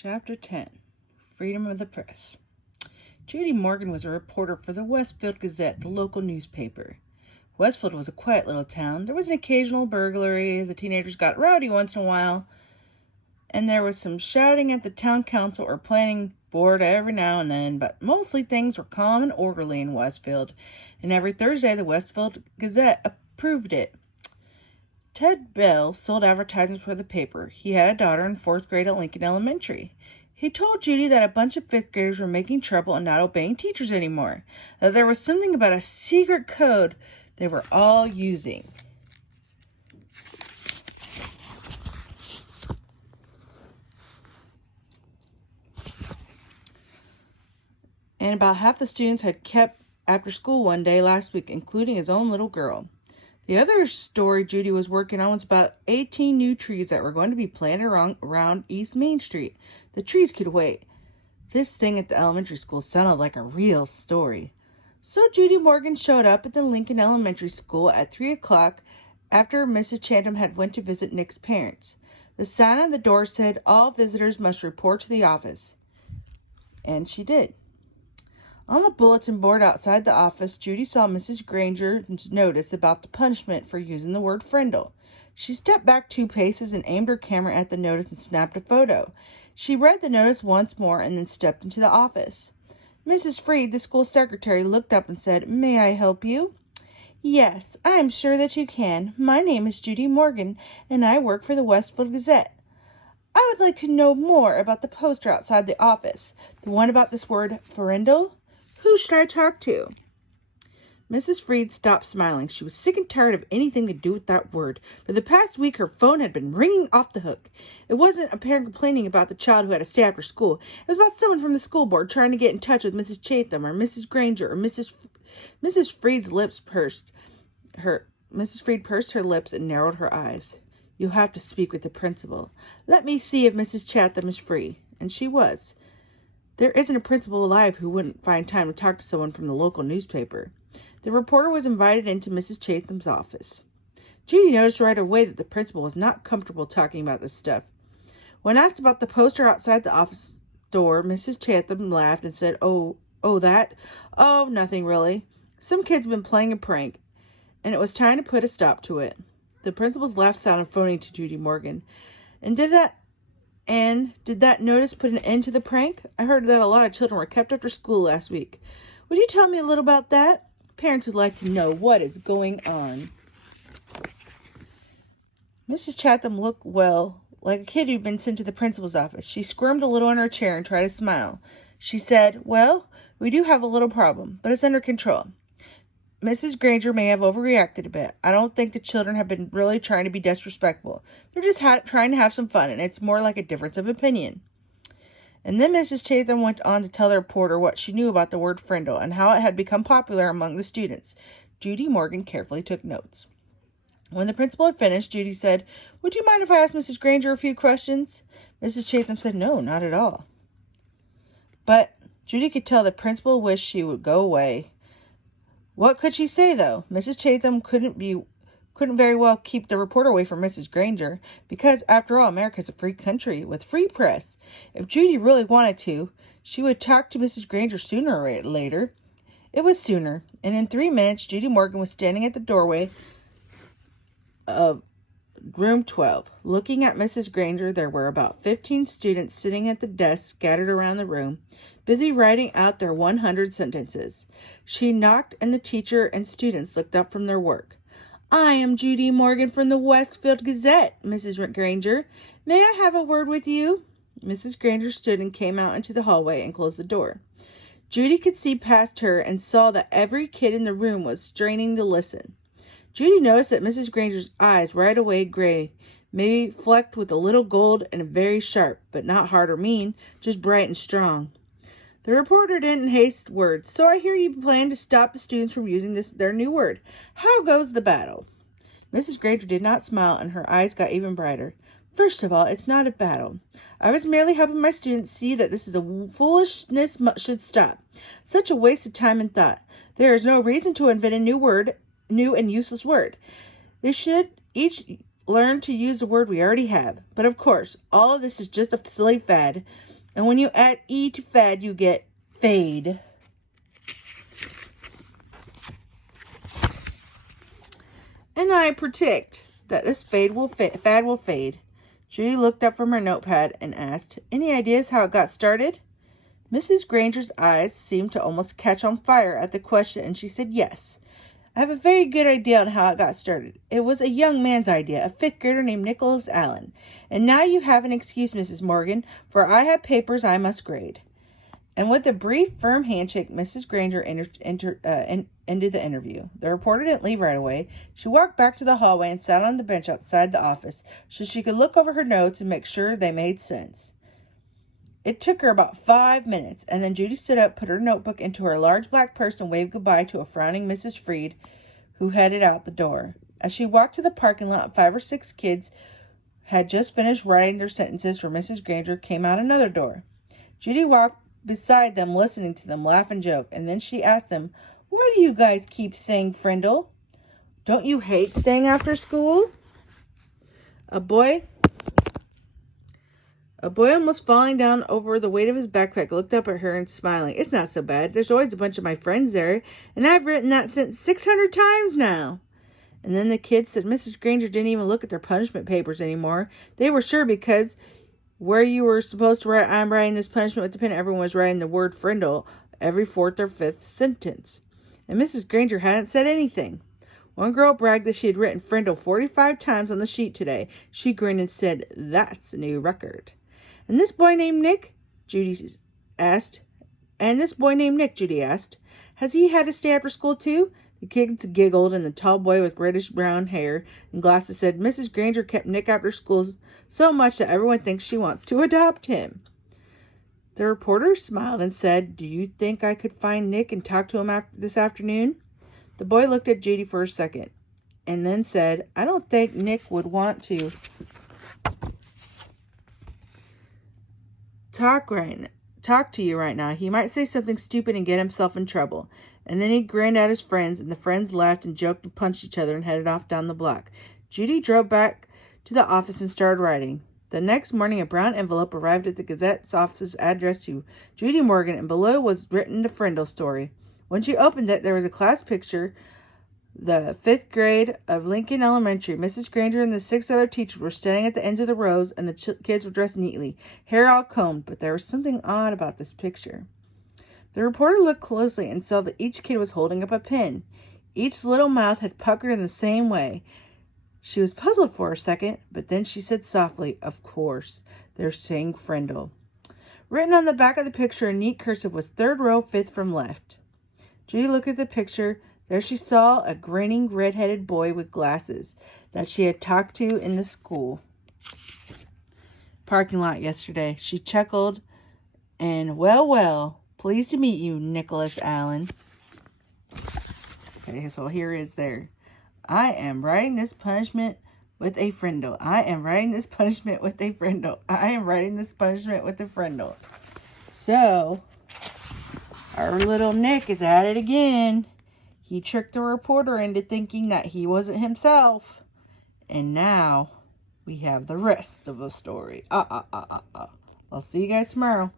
Chapter 10. Freedom of the Press. Judy Morgan was a reporter for the Westfield Gazette, the local newspaper. Westfield was a quiet little town. There was an occasional burglary, the teenagers got rowdy once in a while, and there was some shouting at the town council or planning board every now and then, but mostly things were calm and orderly in Westfield, and every Thursday the Westfield Gazette approved it. Ted Bell sold advertisements for the paper. He had a daughter in 4th grade at Lincoln Elementary. He told Judy that a bunch of 5th graders were making trouble and not obeying teachers anymore. That there was something about a secret code they were all using. And about half the students had kept after school one day last week, including his own little girl. The other story Judy was working on was about 18 new trees that were going to be planted around East Main Street. The trees could wait. This thing at the elementary school sounded like a real story. So Judy Morgan showed up at the Lincoln Elementary School at 3 o'clock after Mrs. Chatham had went to visit Nick's parents. The sign on the door said all visitors must report to the office. And she did. On the bulletin board outside the office, Judy saw Mrs. Granger's notice about the punishment for using the word Frindle. She stepped back 2 paces and aimed her camera at the notice and snapped a photo. She read the notice once more and then stepped into the office. Mrs. Freed, the school secretary, looked up and said, "May I help you?" "Yes, I am sure that you can. My name is Judy Morgan, and I work for the Westfield Gazette. I would like to know more about the poster outside the office, the one about this word Frindle. Who should I talk to?" Mrs. Freed stopped smiling. She was sick and tired of anything to do with that word. For the past week, her phone had been ringing off the hook. It wasn't a parent complaining about the child who had to stay after school. It was about someone from the school board trying to get in touch with Mrs. Chatham or Mrs. Granger or Mrs. Freed's lips pursed. Mrs. Freed pursed her lips and narrowed her eyes. "You'll have to speak with the principal. Let me see if Mrs. Chatham is free." And she was. There isn't a principal alive who wouldn't find time to talk to someone from the local newspaper. The reporter was invited into Mrs. Chatham's office. Judy noticed right away that the principal was not comfortable talking about this stuff. When asked about the poster outside the office door, Mrs. Chatham laughed and said, Oh, that? Oh, nothing really. Some kid's been playing a prank, and it was time to put a stop to it." The principal's laugh sounded phony to Judy Morgan. And did that notice put an end to the prank? I heard that a lot of children were kept after school last week. Would you tell me a little about that? Parents would like to know what is going on. Mrs. Chatham looked, like a kid who'd been sent to the principal's office. She squirmed a little in her chair and tried to smile. She said, "Well, we do have a little problem, but it's under control. Mrs. Granger may have overreacted a bit. I don't think the children have been really trying to be disrespectful. They're just trying to have some fun, and it's more like a difference of opinion." And then Mrs. Chatham went on to tell the reporter what she knew about the word Frindle and how it had become popular among the students. Judy Morgan carefully took notes. When the principal had finished, Judy said, "Would you mind if I asked Mrs. Granger a few questions?" Mrs. Chatham said, "No, not at all." But Judy could tell the principal wished she would go away. What could she say, though? Mrs. Chatham couldn't very well keep the reporter away from Mrs. Granger, because, after all, America's a free country with free press. If Judy really wanted to, she would talk to Mrs. Granger sooner or later. It was sooner, and in 3 minutes, Judy Morgan was standing at the doorway of room 12. Looking at Mrs. Granger, there were about 15 students sitting at the desks scattered around the room, busy writing out their 100 sentences. She knocked, and the teacher and students looked up from their work. "I am Judy Morgan from the Westfield Gazette, Mrs. Granger. May I have a word with you?" Mrs. Granger stood and came out into the hallway and closed the door. Judy could see past her and saw that every kid in the room was straining to listen. Judy noticed that Mrs. Granger's eyes, right away gray, maybe flecked with a little gold, and very sharp, but not hard or mean, just bright and strong. The reporter didn't haste words. "So I hear you plan to stop the students from using their new word. How goes the battle?" Mrs. Granger did not smile, and her eyes got even brighter. "First of all, it's not a battle. I was merely helping my students see that this is a foolishness should stop. Such a waste of time and thought. There is no reason to invent a new and useless word. They should each learn to use a word we already have. But of course, all of this is just a silly fad. And when you add E to fad, you get fade. And I predict that this fad will fade. Judy looked up from her notepad and asked, "Any ideas how it got started?" Mrs. Granger's eyes seemed to almost catch on fire at the question, and she said, "Yes. I have a very good idea on how it got started. It was a young man's idea, a fifth grader named Nicholas Allen. And now you have an excuse, Mrs. Morgan, for I have papers I must grade." And with a brief, firm handshake, Mrs. Granger ended the interview. The reporter didn't leave right away. She walked back to the hallway and sat on the bench outside the office so she could look over her notes and make sure they made sense. It took her about 5 minutes, and then Judy stood up, put her notebook into her large black purse, and waved goodbye to a frowning Mrs. Freed, who headed out the door. As she walked to the parking lot, 5 or 6 kids had just finished writing their sentences for Mrs. Granger came out another door. Judy walked beside them, listening to them laugh and joke, and then she asked them, "Why do you guys keep saying Frindle? Don't you hate staying after school?" A boy almost falling down over the weight of his backpack looked up at her and smiling. "It's not so bad. There's always a bunch of my friends there, and I've written that sentence 600 times now." And then the kids said Mrs. Granger didn't even look at their punishment papers anymore. They were sure because where you were supposed to write, "I'm writing this punishment with the pen," everyone was writing the word Frindle every 4th or 5th sentence. And Mrs. Granger hadn't said anything. One girl bragged that she had written Frindle 45 times on the sheet today. She grinned and said, "That's a new record." "And this boy named Nick?" Judy asked. "Has he had to stay after school too?" The kids giggled, and the tall boy with reddish-brown hair and glasses said, "Mrs. Granger kept Nick after school so much that everyone thinks she wants to adopt him." The reporter smiled and said, "Do you think I could find Nick and talk to him this afternoon?" The boy looked at Judy for a second and then said, "I don't think Nick would want to talk to you right now. He might say something stupid and get himself in trouble." And then he grinned at his friends, and the friends laughed and joked and punched each other and headed off down the block. Judy drove back to the office and started writing. The next morning, a brown envelope arrived at the Gazette's office's address to Judy Morgan, and below was written the Frindle story. When she opened it, there was a class picture. The 5th grade of Lincoln Elementary. Mrs. Granger and the 6 other teachers were standing at the ends of the rows, and the kids were dressed neatly, hair all combed, but there was something odd about this picture. The reporter looked closely and saw that each kid was holding up a pen. Each little mouth had puckered in the same way. She was puzzled for a second, but then she said softly, "Of course, they're saying Frindle." Written on the back of the picture in neat cursive was 3rd row, 5th from left. Judy looked at the picture. There she saw a grinning, red-headed boy with glasses that she had talked to in the school parking lot yesterday. She chuckled and, well, pleased to meet you, Nicholas Allen." Okay, so here is there. "I am writing this punishment with a Frindle. I am writing this punishment with a Frindle. I am writing this punishment with a Frindle." So, our little Nick is at it again. He tricked the reporter into thinking that he wasn't himself. And now we have the rest of the story. I'll see you guys tomorrow.